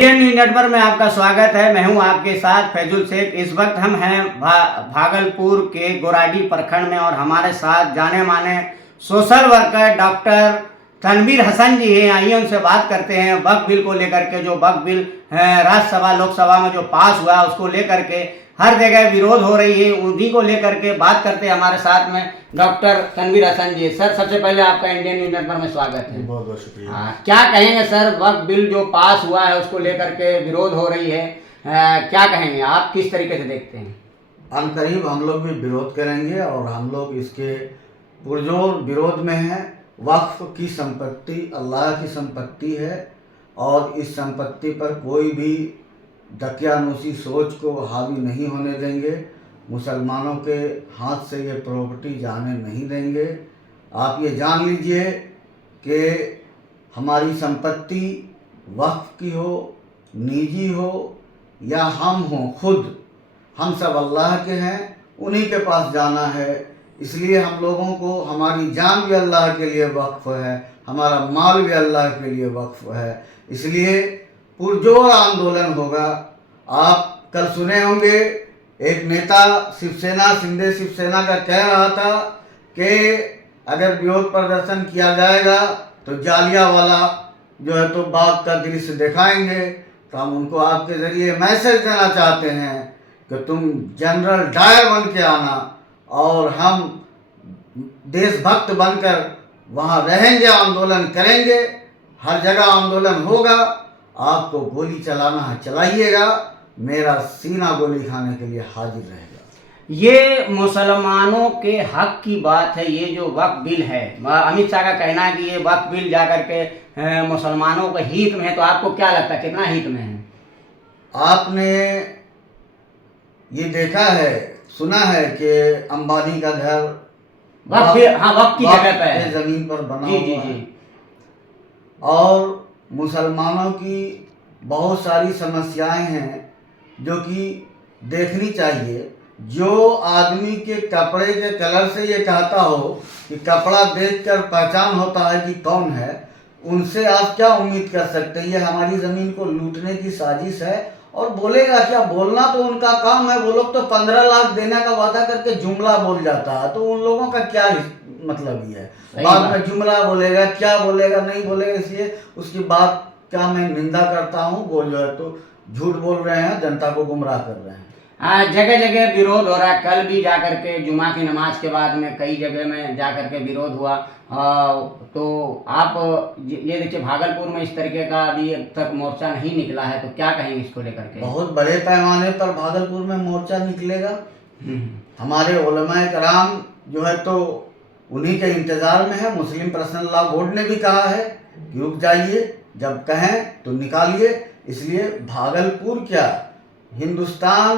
Indian news network में आपका स्वागत है। मैं हूं आपके साथ फैजुल शेख। इस वक्त हम हैं भागलपुर के गोराडी प्रखंड में और हमारे साथ जाने माने social worker doctor Tanvir Hasan ji हैं। आइए उनसे बात करते हैं वक्फ बिल को लेकर के। जो वक्फ बिल राज्यसभा लोकसभा में जो पास हुआ उसको लेकर के हर जगह विरोध हो रही है, उन्हीं को लेकर के बात करते हैं। हमारे साथ में डॉक्टर तनवीर हसन जी। सर, सबसे पहले आपका इंडियन न्यूज नेटवर्क में स्वागत है। बहुत बहुत शुक्रिया। क्या कहेंगे सर, वक्फ बिल जो पास हुआ है उसको लेकर के विरोध हो रही है, क्या कहेंगे आप, किस तरीके से देखते हैं? अनकरीब हम लोग भी विरोध करेंगे और हम लोग इसके पुरजोर विरोध में हैं। वक्फ की संपत्ति अल्लाह की संपत्ति है और इस संपत्ति पर कोई भी दकियानूसी सोच को हावी नहीं होने देंगे। मुसलमानों के हाथ से ये प्रॉपर्टी जाने नहीं देंगे। आप ये जान लीजिए कि हमारी संपत्ति वक्फ की हो, निजी हो या हम हों खुद, हम सब अल्लाह के हैं, उन्हीं के पास जाना है। इसलिए हम लोगों को हमारी जान भी अल्लाह के लिए वक्फ है, हमारा माल भी अल्लाह के लिए वक्फ है। इसलिए पुरजोर आंदोलन होगा। आप कल सुने होंगे एक नेता शिवसेना शिंदे शिवसेना का कह रहा था कि अगर विरोध प्रदर्शन किया जाएगा तो जालियांवाला जो है तो बाग का दृश्य दिखाएंगे। तो हम उनको आपके ज़रिए मैसेज देना चाहते हैं कि तुम जनरल डायर बन के आना और हम देशभक्त बनकर वहाँ रहेंगे, आंदोलन करेंगे, हर जगह आंदोलन होगा। आपको गोली चलाना है चलाइएगा, मेरा सीना गोली खाने के लिए हाजिर रहेगा। ये मुसलमानों के हक की बात है। ये जो वक्फ बिल है, अमित शाह का कहना है कि ये वक्फ बिल जाकर के मुसलमानों के हित में है। तो आपको क्या लगता है कितना हित में है? आपने ये देखा है, सुना है कि अंबानी का घर वक्फ की जगह पे है, जमीन पर बना जी हुआ जी है। जी। और मुसलमानों की बहुत सारी समस्याएं हैं जो कि देखनी चाहिए। जो आदमी के कपड़े के कलर से ये कहता हो कि कपड़ा देखकर पहचान होता है कि कौन है, उनसे आप क्या उम्मीद कर सकते हैं? ये हमारी ज़मीन को लूटने की साजिश है। और बोलेगा क्या? बोलना तो उनका काम है। वो लोग तो 15 लाख देने का वादा करके जुमला बोल जाता है, तो उन लोगों का क्या मतलब ही है? बाद में जुमला बोलेगा, क्या बोलेगा, नहीं बोलेगा। इसलिए उसकी बात का मैं निंदा करता हूँ। वो जो है तो झूठ बोल रहे हैं, जनता को गुमराह कर रहे हैं। जगह जगह विरोध हो रहा है। कल भी जाकर के जुमा की नमाज के बाद में कई जगह में जाकर के विरोध हुआ। तो आप ये देखिए, भागलपुर में इस तरीके का अभी अब तक मोर्चा नहीं निकला है, तो क्या कहेंगे इसको लेकर के? बहुत बड़े पैमाने पर भागलपुर में मोर्चा निकलेगा। हमारे उलमाए कराम जो है तो उन्हीं के इंतजार में है। मुस्लिम पर्सनल लॉ बोर्ड ने भी कहा है कि रुक जाइए, जब कहें तो निकालिए। इसलिए भागलपुर क्या, हिंदुस्तान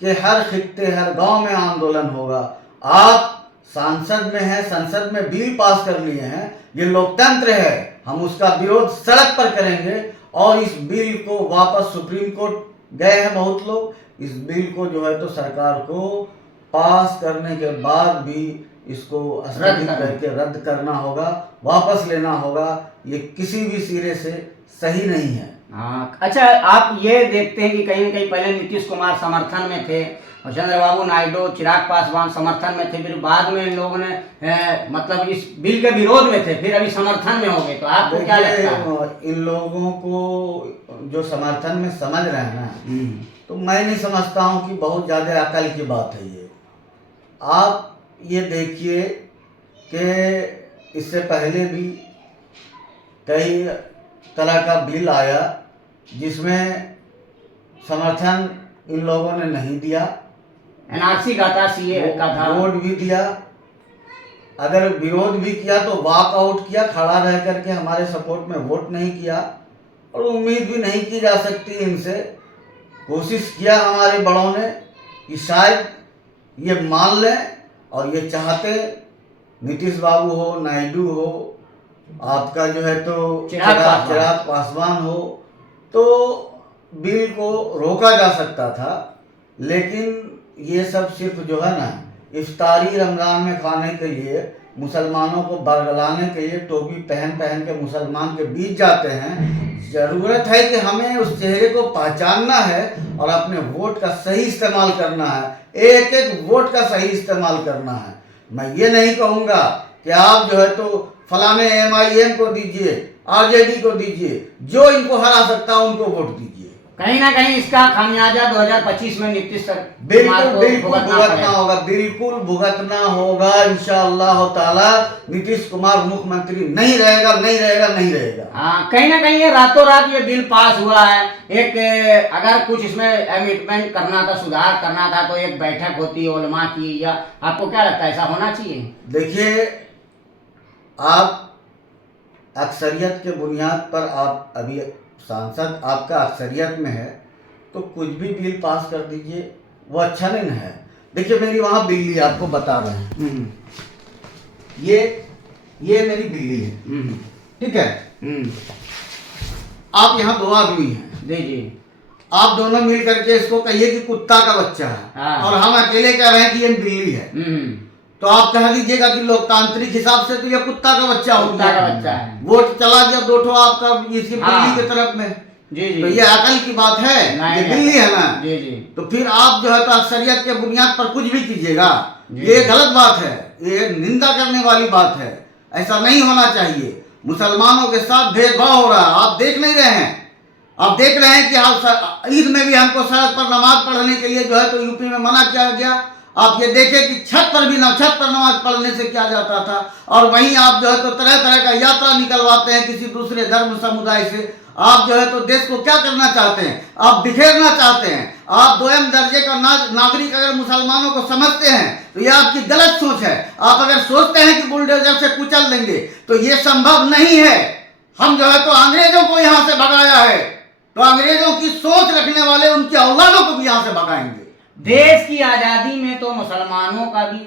के हर खित्ते हर गांव में आंदोलन होगा। आप सांसद में हैं, संसद में बिल पास कर लिए हैं, ये लोकतंत्र है। हम उसका विरोध सड़क पर करेंगे और इस बिल को वापस सुप्रीम कोर्ट गए हैं बहुत लोग। इस बिल को जो है तो सरकार को पास करने के बाद भी इसको स्थगित करके रद्द करना होगा, वापस लेना होगा। ये किसी भी सिरे से सही नहीं है। हाँ, अच्छा, आप ये देखते हैं कि कहीं न कहीं पहले नीतीश कुमार समर्थन में थे और चंद्रबाबू नायडू चिराग पासवान समर्थन में थे, फिर बाद में इन लोगों ने मतलब इस बिल के विरोध में थे, फिर अभी समर्थन में हो गए। तो आपको क्या लगता है? इन लोगों को जो समर्थन में समझ रहे हैं ना, तो मैं नहीं समझता हूँ कि बहुत ज़्यादा अकल की बात है ये। आप ये देखिए कि इससे पहले भी कई तरह का बिल आया जिसमें समर्थन इन लोगों ने नहीं दिया। एनआरसी का था, सीए का था, वोट भी दिया। अगर विरोध भी किया तो वॉक आउट किया, खड़ा रह करके हमारे सपोर्ट में वोट नहीं किया। और उम्मीद भी नहीं की जा सकती इनसे। कोशिश किया हमारे बड़ों ने कि शायद ये मान लें, और ये चाहते नीतीश बाबू हो, नायडू हो, आपका जो है तो चिराग पासवान हो, तो बिल को रोका जा सकता था। लेकिन ये सब सिर्फ जो है ना इफ्तारी रमज़ान में खाने के लिए मुसलमानों को बरगलाने के लिए टोपी पहन पहन के मुसलमान के बीच जाते हैं। जरूरत है कि हमें उस चेहरे को पहचानना है और अपने वोट का सही इस्तेमाल करना है, एक एक वोट का सही इस्तेमाल करना है। मैं ये नहीं कहूँगा कि आप जो है तो फलाने MIM को दीजिए, RJD को दीजिए, जो इनको हरा सकता है उनको वोट दीजिए। कहीं ना कहीं इसका खामियाजा 2025 में नीतीश बिल्कुल भुगतना होगा, बिल्कुल भुगतना होगा इंशाअल्लाह ताला। नीतीश कुमार मुख्यमंत्री नहीं रहेगा, नहीं रहेगा, नहीं रहेगा। हाँ, कहीं ना कहीं ये रातों रात ये बिल पास हुआ है। एक अगर कुछ इसमें अमेंडमेंट करना था, सुधार करना था, तो एक बैठक होती उलमा की, या आपको क्या लगता है ऐसा होना चाहिए? देखिए, आप अक्सरियत के बुनियाद पर आप अभी सांसद आपका अक्सरियत में है तो कुछ भी बिल पास कर दीजिए, वो अच्छा नहीं है। देखिए, मेरी वहाँ बिल्ली आपको बता रहे हैं, ये मेरी बिल्ली है, ठीक है। आप यहाँ 2 आदमी हैं, जी, आप दोनों मिल करके इसको कहिए कि कुत्ता का बच्चा है, और हम अकेले कह रहे हैं कि ये बिल्ली है, तो आप कह दीजिएगा कि लोकतांत्रिक हिसाब से तो ये कुत्ता का बच्चा है। वोट चला गया 2 आपका इसकी बिल्ली की तरफ में। जी, तो ये अकल की बात है, ये बिल्ली है ना। जी। तो फिर आप जो है तो अक्सरियत के बुनियाद पर कुछ भी कीजिएगा, ये गलत बात है, ये निंदा करने वाली बात है। ऐसा नहीं होना चाहिए। मुसलमानों के साथ भेदभाव हो रहा है, आप देख नहीं रहे हैं। आप देख रहे हैं कि ईद में भी हमको सड़क पर नमाज पढ़ने के लिए जो है तो यूपी में मना किया गया। आप ये देखें कि छत पर नमाज पढ़ने से क्या जाता था, और वहीं आप जो है तो तरह तरह का यात्रा निकलवाते हैं किसी दूसरे धर्म समुदाय से। आप जो है तो देश को क्या करना चाहते हैं? आप बिखेरना चाहते हैं। आप 2म दर्जे का नागरिक अगर मुसलमानों को समझते हैं तो ये आपकी गलत सोच है। आप अगर सोचते हैं कि बुलडोजर से कुचल देंगे तो ये संभव नहीं है। हम जो है तो अंग्रेजों को यहाँ से भगाया है, तो अंग्रेजों की सोच रखने वाले उनकी औलादों को भी यहाँ से भगाएंगे। देश की आज़ादी में तो मुसलमानों का भी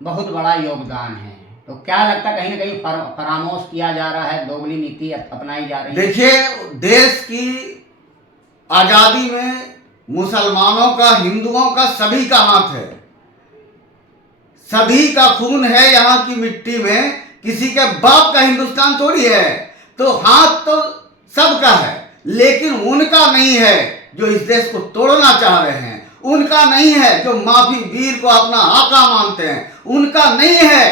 बहुत बड़ा योगदान है, तो क्या लगता है कहीं ना कहीं फरामोश किया जा रहा है, दोगली नीति अपनाई जा रही है? देखिए, देश की आज़ादी में मुसलमानों का, हिंदुओं का, सभी का हाथ है, सभी का खून है यहाँ की मिट्टी में। किसी के बाप का हिंदुस्तान थोड़ी है, तो हाथ तो सबका है, लेकिन उनका नहीं है जो इस देश को तोड़ना चाह रहे हैं। उनका नहीं है जो माफी वीर को अपना आका मानते हैं। उनका नहीं है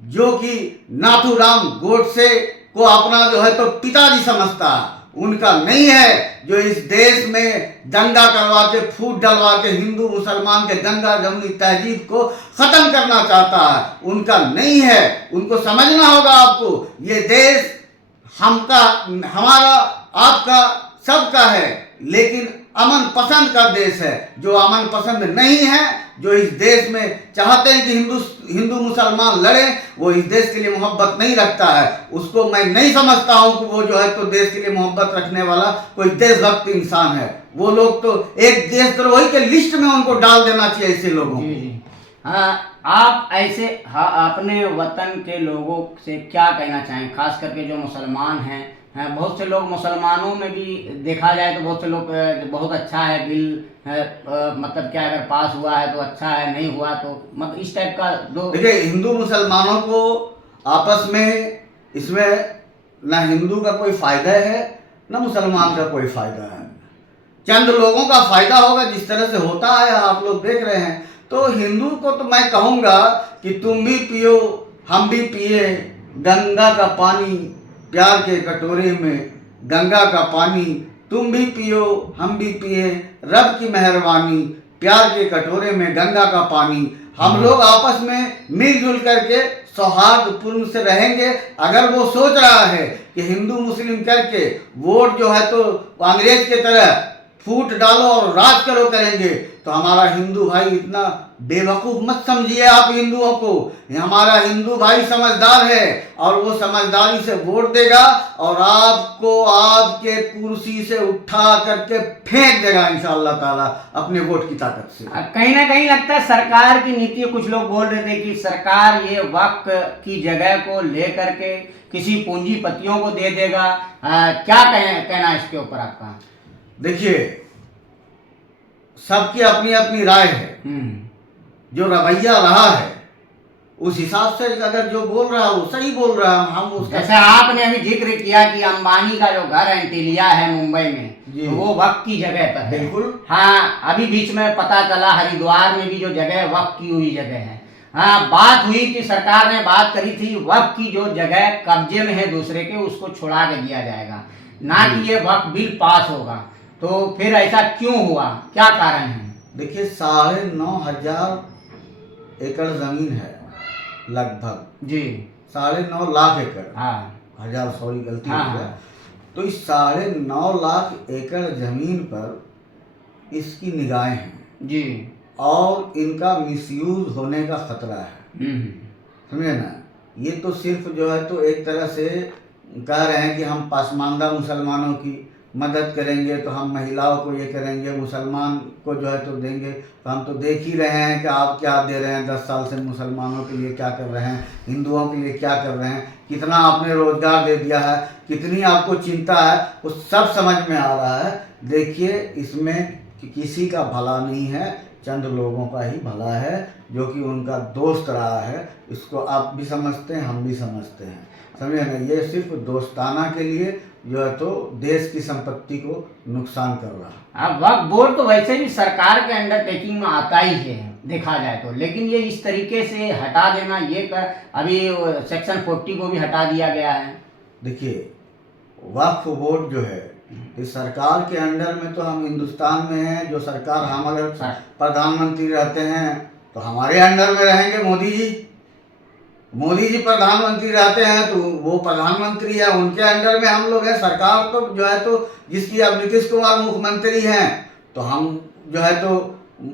जो कि नाथूराम गोडसे को अपना जो है तो पिताजी समझता है। उनका नहीं है जो इस देश में दंगा करवा के, फूट डलवा के हिंदू मुसलमान के गंगा जमुनी तहजीब को खत्म करना चाहता है। उनका नहीं है। उनको समझना होगा आपको, ये देश हमका, हमारा, आपका, सबका है, लेकिन अमन पसंद का देश है। जो अमन पसंद नहीं है, जो इस देश में चाहते हैं कि हिंदू मुसलमान लड़े, वो इस देश के लिए मोहब्बत नहीं रखता है। उसको मैं नहीं समझता हूं कि वो जो है तो देश के लिए मोहब्बत रखने वाला कोई देशभक्त इंसान है। वो लोग तो एक देशद्रोही के लिस्ट में उनको डाल देना चाहिए ऐसे लोगों को। हाँ, आप ऐसे अपने वतन के लोगों से क्या कहना चाहें, खास करके जो मुसलमान हैं? बहुत से लोग मुसलमानों में भी देखा जाए तो बहुत से लोग बहुत अच्छा है बिल, मतलब क्या अगर पास हुआ है तो अच्छा है, नहीं हुआ तो मतलब इस टाइप का दो। देखिए, हिंदू मुसलमानों को आपस में इसमें ना हिंदू का कोई फायदा है ना मुसलमान का कोई फायदा है। चंद लोगों का फायदा होगा, जिस तरह से होता है आप लोग देख रहे हैं। तो हिंदू को तो मैं कहूँगा कि तुम भी पियो, हम भी पिए गंगा का पानी, प्यार के कटोरे में गंगा का पानी। तुम भी पियो, हम भी पिए, रब की मेहरबानी, प्यार के कटोरे में गंगा का पानी। हम लोग आपस में मिलजुल करके सौहार्दपूर्ण से रहेंगे। अगर वो सोच रहा है कि हिंदू मुस्लिम करके वोट जो है तो अंग्रेज के तरह फूट डालो और राज करो करेंगे, तो हमारा हिंदू भाई इतना बेवकूफ़ मत समझिए आप हिंदुओं को। हमारा हिंदू भाई समझदार है और वो समझदारी से वोट देगा और आपको आपके कुर्सी से उठा करके फेंक देगा इंशाअल्लाह ताला अपने वोट की ताकत से। कहीं ना कहीं लगता है सरकार की नीति, कुछ लोग बोल रहे थे कि सरकार ये वक्फ की जगह को लेकर के किसी पूंजीपतियों को दे देगा। क्या कहना इसके ऊपर आपका? देखिए, सबकी अपनी अपनी राय है। जो रवैया रहा है उस हिसाब से अगर जो बोल रहा है वो सही बोल रहा है, हम उसका जैसे आपने अभी जिक्र किया कि अंबानी का जो घर एंटीलिया है मुंबई में, जी। तो वो वक्फ की जगह पर है। बिल्कुल। हाँ, अभी बीच में पता चला हरिद्वार में भी जो जगह वक्फ की हुई जगह है। हाँ, बात हुई कि सरकार ने बात करी थी वक्फ की जो जगह कब्जे में है दूसरे के, उसको छुड़ा के दिया जाएगा, ना कि ये वक्फ बिल पास होगा। तो फिर ऐसा क्यों हुआ, क्या कारण है? देखिए 9,500 एकड़ जमीन है लगभग जी। 9.5 लाख एकड़, हाँ हजार, सॉरी गलती हाँ, हो गया। तो इस 9.5 लाख एकड़ जमीन पर इसकी निगाहें हैं जी। और इनका मिसयूज होने का खतरा है, समझे ना। ये तो सिर्फ जो है तो एक तरह से कह रहे हैं कि हम पासमानदा मुसलमानों की मदद करेंगे, तो हम महिलाओं को ये करेंगे, मुसलमान को जो है तो देंगे। तो हम तो देख ही रहे हैं कि आप क्या दे रहे हैं, 10 साल से मुसलमानों के लिए क्या कर रहे हैं, हिंदुओं के लिए क्या कर रहे हैं, कितना आपने रोजगार दे दिया है, कितनी आपको चिंता है, वो सब समझ में आ रहा है। देखिए इसमें किसी का भला नहीं है, चंद लोगों का ही भला है, जो कि उनका दोस्त रहा है। इसको आप भी समझते हैं, हम भी समझते हैं, समझे ना। ये सिर्फ दोस्ताना के लिए जो है तो देश की संपत्ति को नुकसान कर रहा है। अब वक्फ बोर्ड तो वैसे भी सरकार के अंडरटेकिंग में आता ही है देखा जाए तो, लेकिन ये इस तरीके से हटा देना, ये कर अभी सेक्शन 40 को भी हटा दिया गया है। देखिए वक्फ बोर्ड जो है इस सरकार के अंडर में, तो हम हिंदुस्तान में हैं, जो सरकार, हम अगर प्रधानमंत्री रहते हैं तो हमारे अंडर में रहेंगे मोदी जी। मोदी जी प्रधानमंत्री रहते हैं तो वो प्रधानमंत्री है, उनके अंडर में हम लोग हैं। सरकार तो जो है तो जिसकी अब नीतीश कुमार मुख्यमंत्री हैं, तो हम जो है तो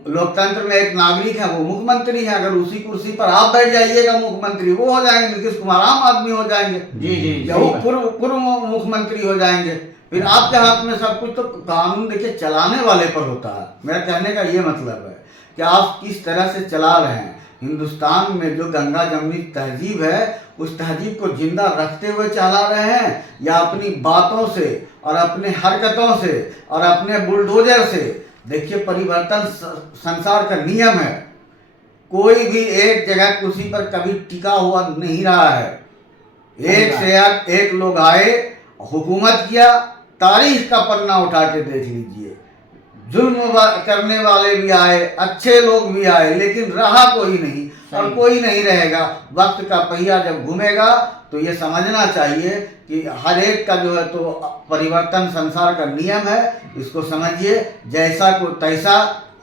लोकतंत्र में एक नागरिक है, वो मुख्यमंत्री है। अगर उसी कुर्सी पर आप बैठ जाइएगा मुख्यमंत्री, वो हो जाएंगे, नीतीश कुमार आम आदमी हो जाएंगे, जी जी, या वो पूर्व मुख्यमंत्री हो जाएंगे। फिर आपके हाथ में सब कुछ। तो कानून देखिए चलाने वाले पर होता है। मेरा कहने का ये मतलब है कि आप किस तरह से चला रहे हैं। हिंदुस्तान में जो गंगा जमनी तहजीब है, उस तहजीब को जिंदा रखते हुए चला रहे हैं, या अपनी बातों से और अपने हरकतों से और अपने बुलडोजर से। देखिए परिवर्तन संसार का नियम है, कोई भी एक जगह कुर्सी पर कभी टिका हुआ नहीं रहा है। एक से एक लोग आए, हुकूमत किया, तारीख का पन्ना उठा के देख लीजिए। जुल्म करने वाले भी आए, अच्छे लोग भी आए, लेकिन रहा कोई नहीं और कोई नहीं रहेगा। वक्त का पहिया जब घूमेगा तो ये समझना चाहिए कि हर एक का जो है तो परिवर्तन संसार का नियम है। इसको समझिए, जैसा को तैसा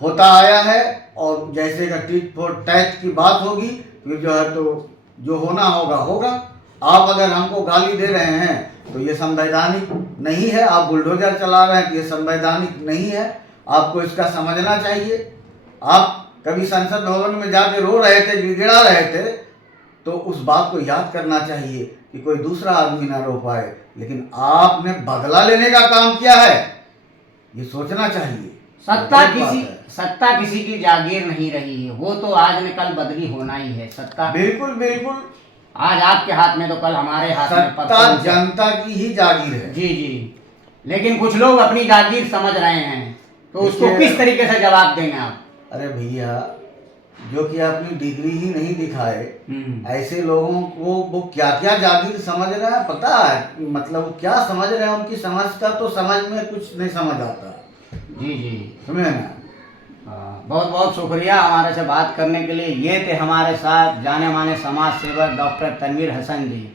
होता आया है, और जैसे का टिट फॉर टैट की बात होगी, फिर जो है तो जो होना होगा होगा। आप अगर हमको गाली दे रहे हैं तो ये संवैधानिक नहीं है, आप बुलडोजर चला रहे हैं तो ये संवैधानिक नहीं है। आपको इसका समझना चाहिए। आप कभी संसद भवन में जाके रो रहे थे, गिड़गिड़ा रहे थे, तो उस बात को याद करना चाहिए कि कोई दूसरा आदमी ना रो पाए, लेकिन आपने बदला लेने का काम किया है, ये सोचना चाहिए। सत्ता किसी की जागीर नहीं रही है, वो तो आज न कल बदली होना ही है। सत्ता बिल्कुल बिल्कुल, आज आपके हाथ में तो कल हमारे हाथ में। सत्ता जनता की ही जागीर है। जी जी, लेकिन कुछ लोग अपनी जागीर समझ रहे हैं, तो उसको किस तरीके से जवाब देंगे आप? अरे भैया, जो कि अपनी डिग्री ही नहीं दिखाए, ऐसे लोगों को वो क्या क्या जागीर समझ रहे हैं पता है? मतलब क्या समझ रहे हैं, उनकी समझ का तो समझ में कुछ नहीं समझ आता। जी जी, समझे ना। बहुत बहुत शुक्रिया हमारे से बात करने के लिए। ये थे हमारे साथ जाने माने समाज सेवक डॉक्टर तनवीर हसन जी।